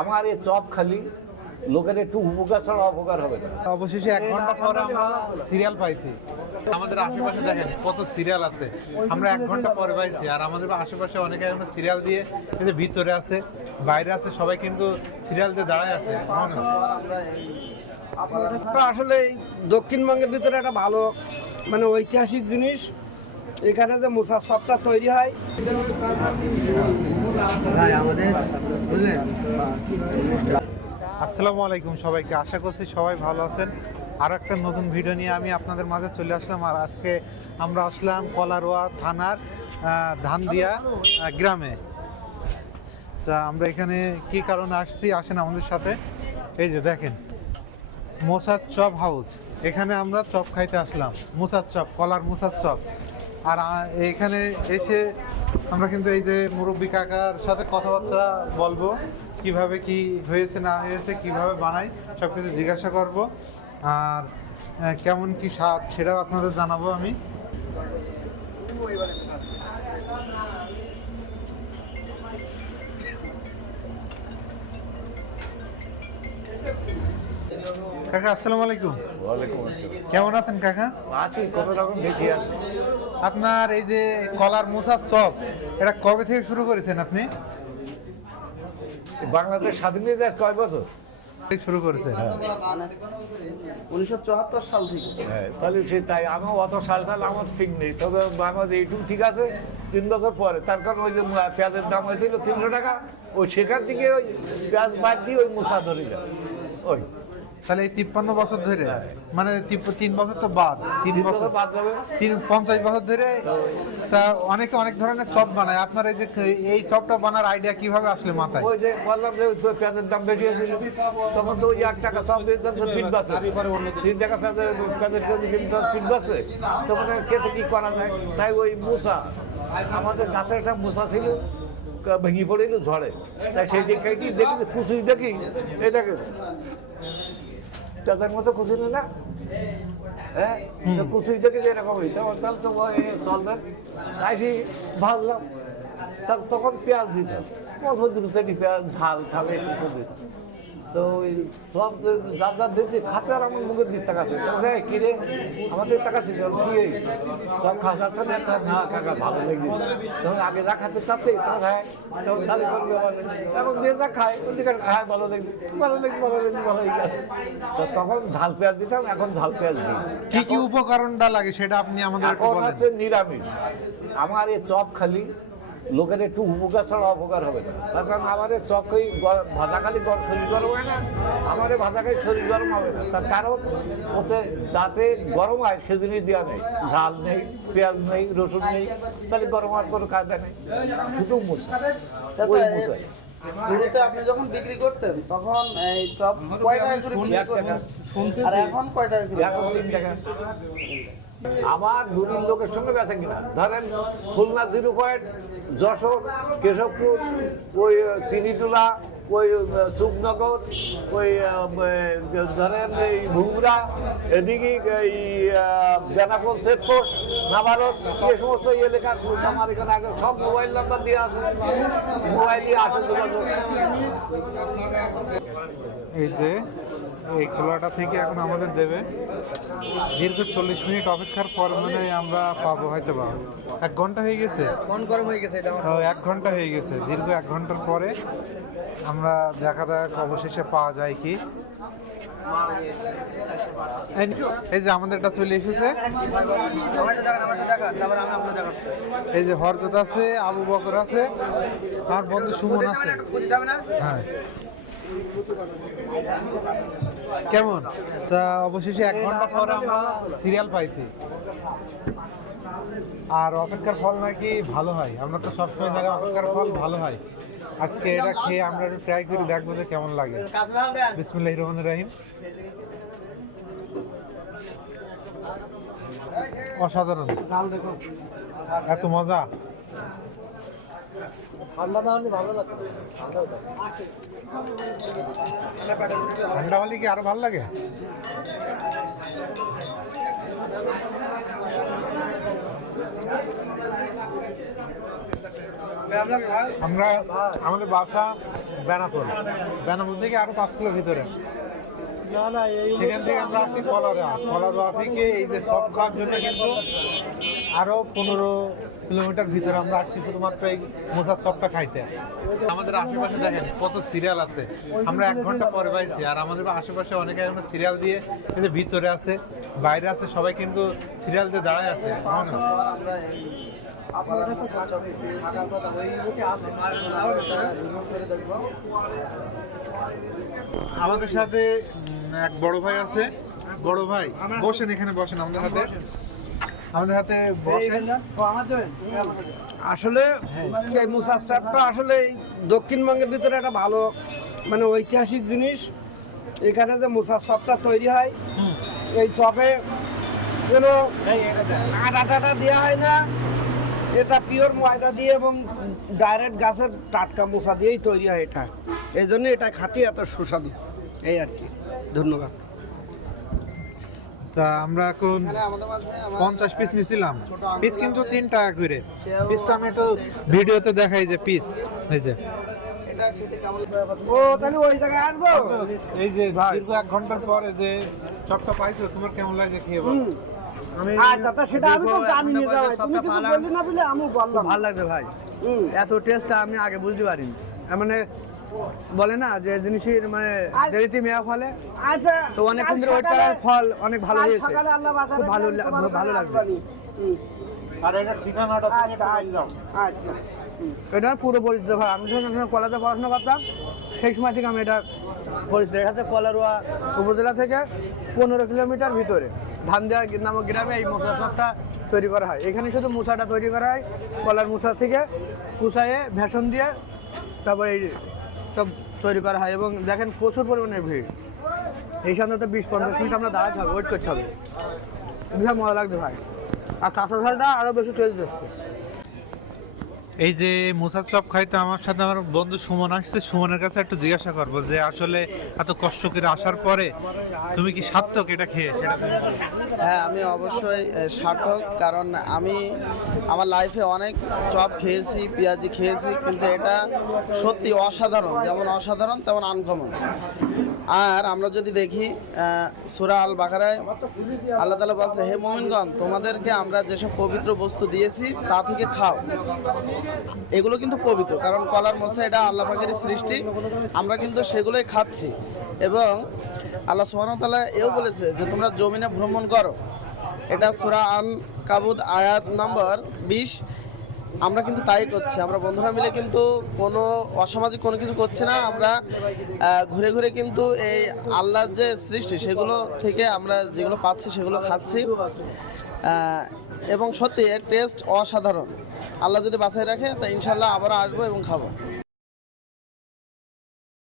আমার এই চপ খালি লোকের একটু উপকার ছাড়া অপকার হবে না। অবশেষে এক ঘণ্টা পরে আমরা সিরিয়াল পাইছি। আমাদের আশেপাশে দেখেন কত সিরিয়াল আছে। আমরা এক ঘণ্টা পরে পাইছি। আর আমাদের আশেপাশে অনেকে এখন সিরিয়াল দিয়ে ভিতরে আছে বাইরে আছে সবাই কিন্তু সিরিয়াল দিয়ে দাঁড়ায় আছে। আসলে এই দক্ষিণবঙ্গের ভিতরে একটা ভালো মানে ঐতিহাসিক জিনিস। এখানে যে মুসার সবটা তৈরি হয় আসসালামু আলাইকুম সবাইকে। আশা করছি সবাই ভালো আছেন। আর একটা নতুন ভিডিও নিয়ে আমি আপনাদের মাঝে চলে আসলাম। আর আজকে আমরা আসলাম কলারোয়া থানার ধানদিয়া গ্রামে। তা আমরা এখানে কি কারণে আসছি? আসেন আমাদের সাথে। এই যে দেখেন মোসার চপ হাউস। এখানে আমরা চপ খাইতে আসলাম। মোসার চপ, কলার মোসার চপ। আর এখানে এসে আমরা কিন্তু এই যে মুরব্বী কাকার সাথে কথাবার্তা বলব, কীভাবে কি হয়েছে, না হয়েছে, কীভাবে বানাই সব কিছু জিজ্ঞাসা করব। আর কেমন কি স্বাদ, সেটাও আপনাদের জানাব আমি। কাকা আসসালামু আলাইকুম। ওয়ালাইকুম আসসালাম। কেমন আছেন কাকা? আছি কোনো রকম বেঁচে আছি আপনার এই যে কলার মোসার চপ এটা কবে থেকে শুরু করেছেন আপনি? বাংলাদেশ স্বাধীন হয়ে যায় কয় বছর? থেকে শুরু করেছেন। উনিশশো চুয়াত্তর সাল থেকে। হ্যাঁ তাহলে সে তাই আমার অত সাল সাল আমার ঠিক নেই। তবে বাংলাদেশ এইটুকু ঠিক আছে তিন বছর পরে। তার কারণ ওই যে পেঁয়াজের দাম হয়েছিল তিনশো টাকা ওই সেখান থেকে ওই পেঁয়াজ বাদ দিয়ে ওই মশা ধরে যায়। ওই। তাহলে এই তিপ্পান্ন বছর ধরে মানে তিন বছর তো বাদ তিন বছর বাদ যাবে। তিন পঞ্চাশ বছর ধরে তা অনেকে অনেক ধরনের চপ বানায়। আপনার এই যে এই চপটা বানার আইডিয়া কীভাবে আসলে মাথায়? ওই যে বললাম যে পেঁয়াজের দাম বেশি তখন তো ওই এক টাকা তো ফিট বাসে। তিন টাকা পেঁয়াজের পেঁয়াজের কেজি তিন ফিট বাসে। তখন খেতে কি করা যায়? তাই ওই মূষা আমাদের গাছের একটা মূষা ছিল ভেঙে পড়েছিল ঝড়ে। তাই সেই দিকে দেখি দেখি কুচুই দেখি এই দেখেন। পেঁয়াজের মতো কুচুই না হ্যাঁ? তো কুচুই থেকে যেরকম হইতে তাহলে তো চলবে। চলবেন ভাজলাম তখন পেঁয়াজ দিতাম। অল্প দুটো চারটি পেঁয়াজ ঝাল ঠালে একটু দিতাম। তো ওই সব যে- যা যা দিচ্ছে খাচ্ছে আর আমার মুখের দিক তাকাচ্ছে। তখন দেখ কিরে আমাদের তাকাচ্ছে কি কি? সব খাওয়াচ্ছে না? তা না কাকা ভালো লেগে তখন আগে যা খাচ্ছে চাচ্ছে তখন হ্যাঁ তখন খালি করবে এখন যে যা খায় ওদিকে খায় ভালো লেগে। ভালো লেগে ভালো লেগে ভালো লেগে। তো তখন ঝাল পেঁয়াজ দিতাম এখন ঝাল পেঁয়াজ দিই। কি কি উপকরণটা লাগে সেটা আপনি আমাদের এখন হচ্ছে নিরামিষ। আমার এই চপ খালি লোকের একটু উপকার ছাড়া অপকার হবে না। তার কারণ আমার এই চপ খাই ভাজা খালি গরম শরীর গরম হয় না আমার এই ভাজা খাই শরীর গরম হবে না। তার কারণ ওতে যাতে গরম হয় সে জিনিস দেওয়া নেই। ঝাল নেই পেঁয়াজ নেই রসুন নেই তাহলে গরম হওয়ার কোনো কায়দা নেই। শুধু মুসা ওই মুসাই শুরুতে আপনি যখন বিক্রি করতেন তখন এই চপ কয় টাকা করে বিক্রি করতেন? আমার দূরের লোকের সঙ্গে বেচা কিনা? ধরেন খুলনা জিরো পয়েন্ট যশোর কেশবপুর ওই চিনিটুলা ওই সুখনগর ওই ধরেন এই ভুঙ্গুরা এদিকে এই বেনাপোল চেকপোস্ট নাবারত এই সমস্ত এলাকা আমার এখানে আগে সব মোবাইল নাম্বার দিয়ে আসে মোবাইল দিয়ে আসে যোগাযোগ। এই যে এই খোলাটা থেকে এখন আমাদের দেবে। দীর্ঘ চল্লিশ মিনিট অপেক্ষার পর মানে আমরা পাবো হয়তো বা। এক ঘণ্টা হয়ে গেছে? গরম হয়ে গেছে এক ঘণ্টা হয়ে গেছে। দীর্ঘ এক ঘণ্টার পরে আমরা দেখা যাক অবশেষে পাওয়া যায় কি। এই- যে আমাদেরটা চলে এসেছে। এই যে হরজত আছে আবু বকর আছে আমার বন্ধু সুমন আছে। হ্যাঁ। কেমন? তা অবশেষে এক ঘণ্টা পরে আমরা সিরিয়াল পাইছি। আর অপেক্ষার ফল নাকি ভালো হয়। আমরা তো সবসময় জানি অপেক্ষার ফল ভালো হয়। আজকে এটা খেয়ে আমরা একটু ট্রাই করে, দেখব যে কেমন লাগে। বিসমুল্লাহ রহমান রাহিম। অসাধারণ। এত মজা। ঠান্ডা না হলে ভালো লাগতো। ঠান্ডা হতো। ঠান্ডা হলে কি আরও ভালো লাগে? আমরা আমাদের বাসা বেনাপুর বেনাপুর থেকে আরও পাঁচ কিলো ভিতরে। সেখান থেকে আমরা আসছি কলারোয়া। কলারোয়া থেকে এই যে সব খাওয়ার জন্য কিন্তু আরও পনেরো কিলোমিটার ভিতরে আমরা আসছি শুধুমাত্র এই মোসার চপটা খাইতে। আমাদের আশেপাশে দেখেন কত সিরিয়াল আছে। আমরা এক ঘণ্টা পরে পাইছি আর আমাদের আশেপাশে অনেকে এখন সিরিয়াল দিয়ে ভিতরে আছে, বাইরে আছে, সবাই কিন্তু সিরিয়াল দিয়ে দাঁড়ায় আছে আমাদের সাথে এক বড় ভাই আছে। বড় ভাই, বসেন এখানে, বসেন আমাদের হাতে আমাদের হাতে আসলে মুসার চাপটা আসলে এই দক্ষিণবঙ্গের ভিতরে একটা ভালো মানে ঐতিহাসিক জিনিস। এখানে যে মুসার চপটা তৈরি হয় এই চপে কোনো আটা টাটা দেওয়া হয় না এটা পিওর ময়দা দিয়ে এবং ডাইরেক্ট গাছের টাটকা মোচা দিয়েই তৈরি হয় এটা। এই জন্য এটা খাতি এত সুস্বাদু। এই আর কি। ধন্যবাদ। তা আমরা এখন পঞ্চাশ পিস নিছিলাম। পিস কিন্তু তিন টাকা করে। পিসটা আমি একটু ভিডিওতে দেখাই যে পিস এই যে। ও তাহলে ওই জায়গায় আসব এই যে দীর্ঘ এক ঘণ্টার পরে যে চপটা পাইছো তোমার কেমন লাগছে খেয়ে বলো? আমি আচ্ছা তা সেটা আমি তো জানি না যাওয়াই। তুমি কিছু বললি না বলে আমি বললাম। ভালো লাগবে ভাই। এত টেস্টটা আমি আগে বুঝতে পারিনি। মানে বলে না যে জিনিসের মানে দেরিতে মেয়া ফলে। আচ্ছা তো অনেকক্ষণ কাল ধরে ওয়েট করার ফল অনেক ভালো হয়েছে। সকালে আল্লাহ বাজারে খুব ভালো ভালো লাগবে। আর এটা ঠিকানাটা আচ্ছা আচ্ছা আচ্ছা। এটা পুরো পরিচিত ভাই। আমি যখন এখানে কলেজে পড়াশোনা করতাম সেই সময় থেকে আমি এটা পরিচিত। এটাতে কলারোয়া উপজেলা থেকে পনেরো কিলোমিটার ভিতরে। ধানদিয়া নামক গ্রামে এই মশলা সবটা তৈরি করা হয়। এখানে শুধু মুসাটা তৈরি করা হয় কলার মুসা থেকে কুচায়ে ভেষণ দিয়ে তারপরে এই সব তৈরি করা হয় এবং দেখেন প্রচুর পরিমাণে ভিড়। এই সামনে তো বিশ পঞ্চাশ মিনিট আমরা দাঁড়াতে হবে ওয়েট করতে হবে। বিশাল মজা লাগবে ভাই। আর কাঁচা ঝালটা আরও বেশি চলে হচ্ছে এই যে মুসার চপ খাইতে আমার সাথে আমার বন্ধু সুমন আসছে, সুমনের কাছে একটু জিজ্ঞাসা করব যে আসলে এত কষ্ট করে আসার পরে তুমি কি সার্থক এটা খেয়ে? সেটা হ্যাঁ আমি অবশ্যই সার্থক, কারণ আমি আমার লাইফে অনেক চপ খেয়েছি, পেঁয়াজি খেয়েছি, কিন্তু এটা সত্যি অসাধারণ। যেমন অসাধারণ, তেমন আনকমন আর আমরা যদি দেখি সুরা আল বাকারায় আল্লাহ তালা বলছে, হে মোমিনগণ, তোমাদেরকে আমরা যেসব পবিত্র বস্তু দিয়েছি, তা থেকে খাও। এগুলো কিন্তু পবিত্র, কারণ কলার মশা এটা আল্লাহ পাকেরই সৃষ্টি, আমরা কিন্তু সেগুলোই খাচ্ছি। এবং আল্লাহ সুবহানাহু এও বলেছে যে, তোমরা জমিনে ভ্রমণ করো। এটা সূরা আন কাবুদ আয়াত নম্বর বিশ। আমরা কিন্তু তাই করছি। আমরা বন্ধুরা মিলে কিন্তু কোনো অসামাজিক কোনো কিছু করছি না। আমরা ঘুরে ঘুরে কিন্তু এই আল্লাহর যে সৃষ্টি, সেগুলো থেকে আমরা যেগুলো পাচ্ছি, সেগুলো খাচ্ছি। এবং সত্যি এর টেস্ট অসাধারণ। আল্লাহ যদি বাছাই রাখে, তা ইনশাল্লাহ আবারও আসব এবং খাব।